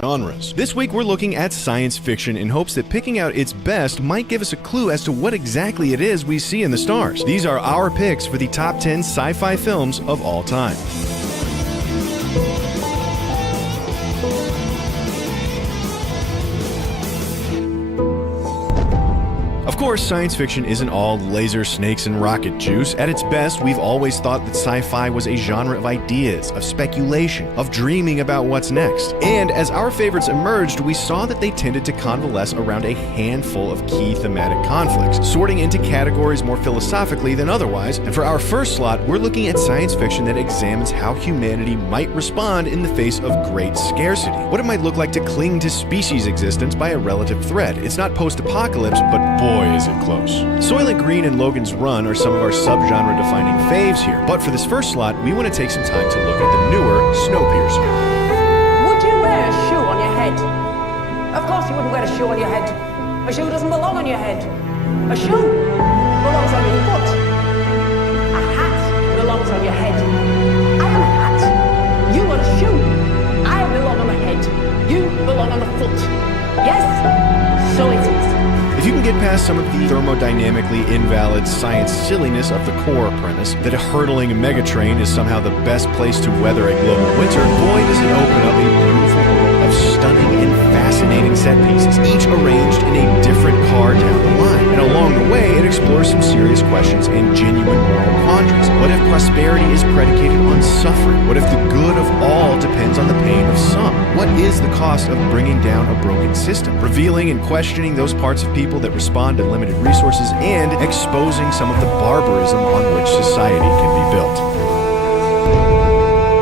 genres. This week we're looking at science fiction in hopes that picking out its best might give us a clue as to what exactly it is we see in the stars. These are our picks for the top 10 sci-fi films of all time. Of course, science fiction isn't all laser, snakes, and rocket juice. At its best, we've always thought that sci-fi was a genre of ideas, of speculation, of dreaming about what's next. And as our favorites emerged, we saw that they tended to convalesce around a handful of key thematic conflicts, sorting into categories more philosophically than otherwise. And for our first slot, we're looking at science fiction that examines how humanity might respond in the face of great scarcity, what it might look like to cling to species existence by a relative threat. It's not post-apocalypse, but boy, is it close. Soylent Green and Logan's Run are some of our subgenre defining faves here, but for this first slot, we want to take some time to look at the newer Snowpiercer. Would you wear a shoe on your head? Of course you wouldn't wear a shoe on your head. A shoe doesn't belong on your head. A shoe belongs on your foot. A hat belongs on your head. I am a hat. You are a shoe. I belong on the head. You belong on the foot. Yes, so it is. If you can get past some of the thermodynamically invalid science silliness of the core premise, that a hurtling megatrain is somehow the best place to weather a global winter, boy does it open up a beautiful world of stunning and fascinating set pieces, each arranged in a different car down the line. And along the way, it explores some serious questions and genuine moral quandaries. What if prosperity is predicated on suffering? What if the good of all depends on the pain of some? What is the cost of bringing down a broken system? Revealing and questioning those parts of people that respond to limited resources and exposing some of the barbarism on which society can be built.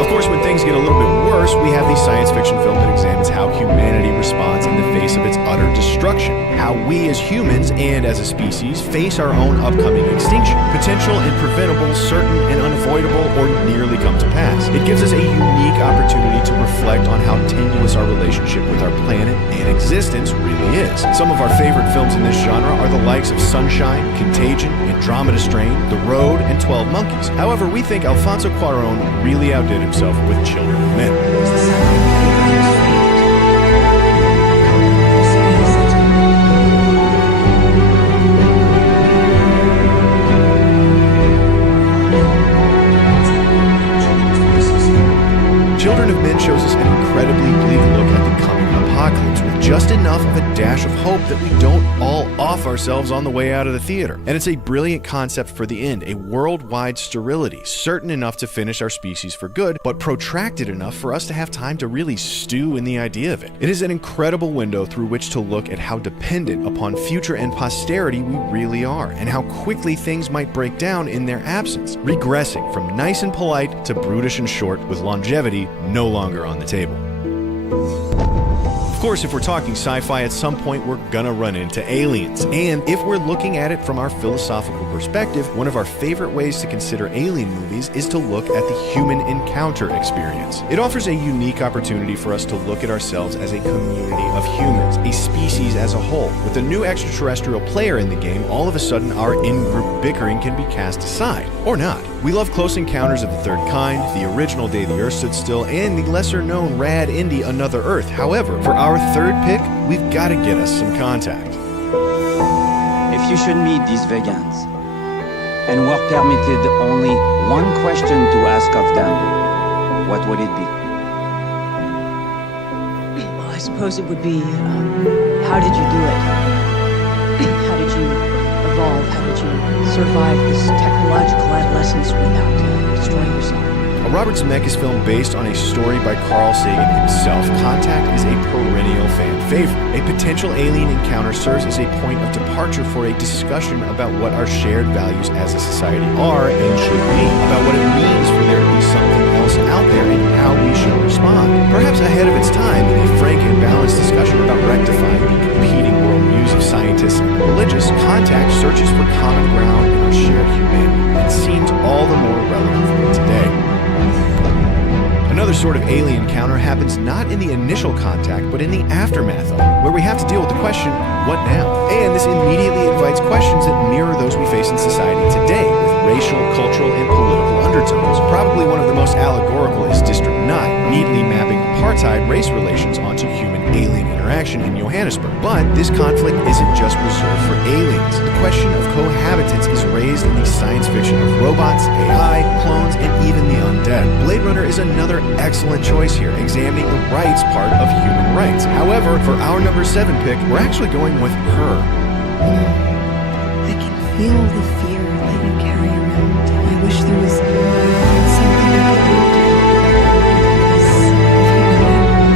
Of course, when things get a little bit worse, we have the science fiction film that examines how humanity responds in the face of its utter destruction, how we as humans and as a species face our own upcoming extinction, potential and preventable, certain and unavoidable, or nearly come to pass. It gives us a unique opportunity to reflect on how tenuous our relationship with our planet and existence really is. Some of our favorite films in this genre are the likes of Sunshine, Contagion, Andromeda Strain, The Road, and 12 Monkeys. However, we think Alfonso Cuarón really outdid himself with Children of Men. Children of Men shows us an incredibly bleak look at the coming apocalypse, with just enough of a dash of hope that we don't all off ourselves on the way out of the theater. And it's a brilliant concept for the end, a worldwide sterility, certain enough to finish our species for good, but protracted enough for us to have time to really stew in the idea of it. It is an incredible window through which to look at how dependent upon future and posterity we really are, and how quickly things might break down in their absence, regressing from nice and polite to brutish and short, with longevity no longer on the table. Of course, if we're talking sci-fi, at some point we're gonna run into aliens. And if we're looking at it from our philosophical perspective, one of our favorite ways to consider alien movies is to look at the human encounter experience. It offers a unique opportunity for us to look at ourselves as a community of humans, a species as a whole. With a new extraterrestrial player in the game, all of a sudden our in-group bickering can be cast aside. Or not. We love Close Encounters of the Third Kind, the original Day the Earth Stood Still, and the lesser-known rad indie Another Earth. However, for our third pick, we've got to get us some contact. If you should meet these vegans, and were permitted only one question to ask of them, what would it be? Well, I suppose it would be, how did you do it? How did you evolve? How did you survive this technological adolescence without destroying yourself? A Robert Zemeckis film based on a story by Carl Sagan himself, Contact is a perennial fan favorite. A potential alien encounter serves as a point of departure for a discussion about what our shared values as a society are and should be, about what it means for there to be something else out there and how we should respond. Perhaps ahead of its time, in a frank and balanced discussion about rectifying the competing worldviews of scientists and religious, Contact searches for common ground in our shared humanity and seems all the more relevant for today. Another sort of alien encounter happens not in the initial contact, but in the aftermath of it, where we have to deal with the question, what now? And this immediately invites questions that mirror those we face in society today, with racial, cultural, and political undertones. Probably one of the most allegorical is District 9, neatly mapping apartheid race relations onto human-alien interaction in Johannesburg. But this conflict isn't just reserved for aliens. The question of cohabitance is raised in the science fiction of robots, AI, clones, and even the undead. Blade Runner is another excellent choice here, examining the rights part of human rights. However, for our number 7 pick, we're actually going with Her. I can feel the fear that you carry around. I wish there was something I could do to help you let go, because if you could, I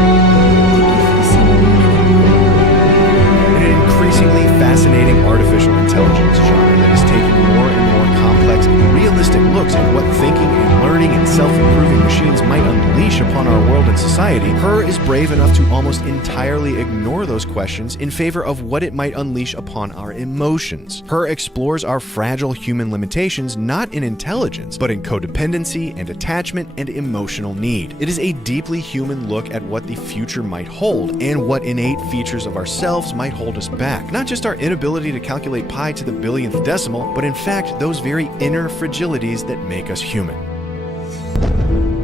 think you feel so alone anymore. In an increasingly fascinating artificial intelligence genre that is taking more and more complex and realistic looks at what thinking and learning and self-improving machines might unleash upon our world and society, Her is brave enough to almost entirely ignore those questions in favor of what it might unleash upon our emotions. Her explores our fragile human limitations not in intelligence, but in codependency and attachment and emotional need. It is a deeply human look at what the future might hold and what innate features of ourselves might hold us back. Not just our inability to calculate pi to the billionth decimal, but in fact those very inner fragilities that make us human.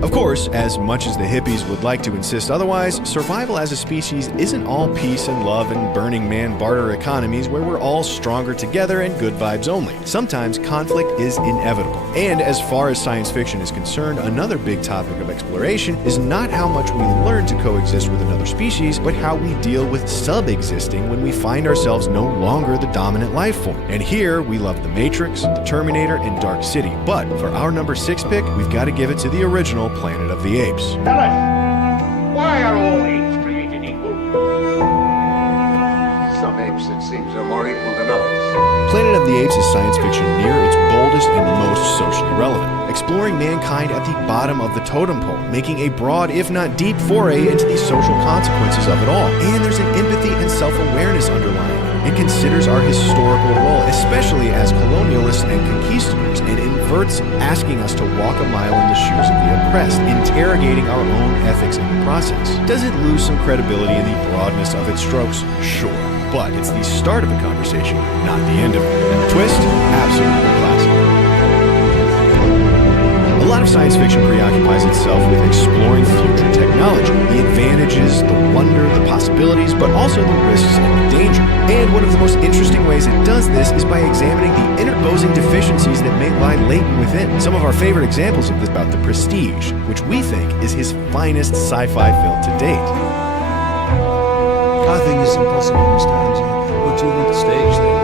Of course, as much as the hippies would like to insist otherwise, survival as a species isn't all peace and love and Burning Man barter economies where we're all stronger together and good vibes only. Sometimes conflict is inevitable. And as far as science fiction is concerned, another big topic of exploration is not how much we learn to coexist with another species, but how we deal with sub-existing when we find ourselves no longer the dominant life form. And here, we love The Matrix, The Terminator, and Dark City. But for our number 6 pick, we've got to give it to the original Planet of the Apes. Tell us, why are all apes created equal? Some apes, it seems, are more equal than others. Planet of the Apes is science fiction near its boldest and most socially relevant, exploring mankind at the bottom of the totem pole, making a broad, if not deep, foray into the social consequences of it all. And there's an empathy and self-awareness underlying it. It considers our historical role, especially as colonialists and conquistadors, and inverts asking us to walk a mile in the shoes of the oppressed, interrogating our own ethics in the process. Does it lose some credibility in the broadness of its strokes? Sure. But it's the start of a conversation, not the end of it. And the twist? Absolutely classic. A lot of science fiction preoccupies itself with exploring future technology, the advantages, the wonder, the possibilities, but also the risks and the danger. And one of the most interesting ways it does this is by examining the interposing deficiencies that may lie latent within. Some of our favorite examples of this about The Prestige, which we think is his finest sci-fi film to date. Nothing is impossible, Mr. Angie. What do you want to stage there?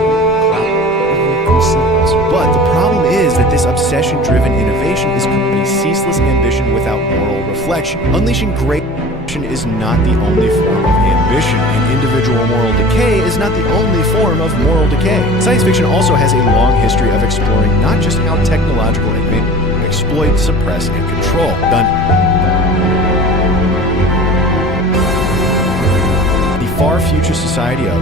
But the problem is that this obsession-driven innovation is complete ceaseless ambition without moral reflection. Unleashing great ambition is not the only form of ambition, and individual moral decay is not the only form of moral decay. Science fiction also has a long history of exploring not just how technological advancement exploit, suppress, and control. Far future society of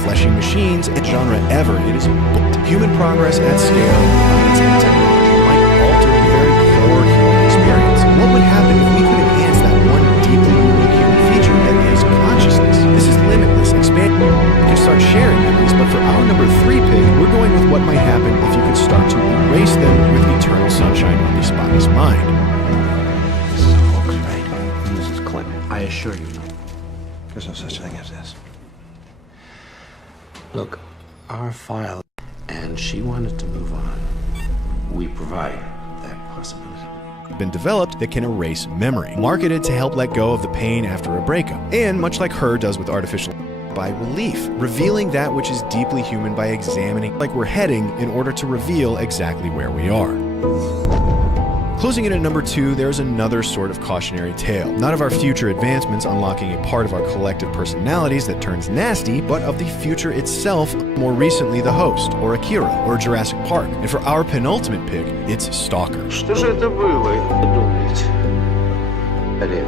fleshy machines and genre ever it is booked. Human progress at scale, science and technology might alter the very core human experience. What would happen if we could enhance that one deeply unique human feature that is consciousness? This is limitless, expandable. You can start sharing memories, but for our number 3 pick, we're going with what might happen if you could start to erase them with eternal sunshine on the spotless mind. This is a hoax, right? This is Clinton. I assure you, no. There's no such thing as this. Look, our file, and she wanted to move on. We provide that possibility. Been developed that can erase memory, marketed to help let go of the pain after a breakup, and much like Her does with artificial by relief, revealing that which is deeply human by examining like we're heading in order to reveal exactly where we are. Closing in at number 2, there's another sort of cautionary tale. Not of our future advancements unlocking a part of our collective personalities that turns nasty, but of the future itself, more recently The Host, or Akira, or Jurassic Park. And for our penultimate pick, it's Stalker. Что же это было? I did.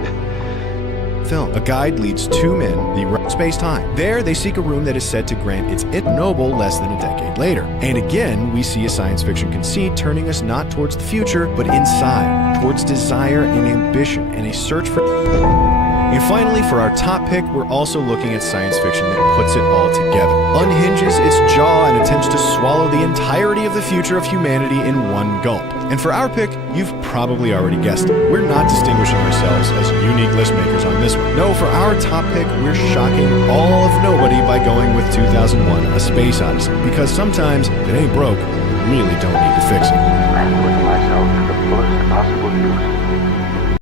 film. A guide leads two men the space-time. There, they seek a room that is said to grant its noble less than a decade later. And again, we see a science fiction conceit turning us not towards the future, but inside, towards desire and ambition, and a search for... And finally, for our top pick, we're also looking at science fiction that puts it all together, unhinges its jaw and attempts to swallow the entirety of the future of humanity in one gulp. And for our pick, you've probably already guessed it. We're not distinguishing ourselves as unique list makers on this one. No, for our top pick, we're shocking all of nobody by going with 2001: A Space Odyssey. Because sometimes, if it ain't broke, you really don't need to fix it.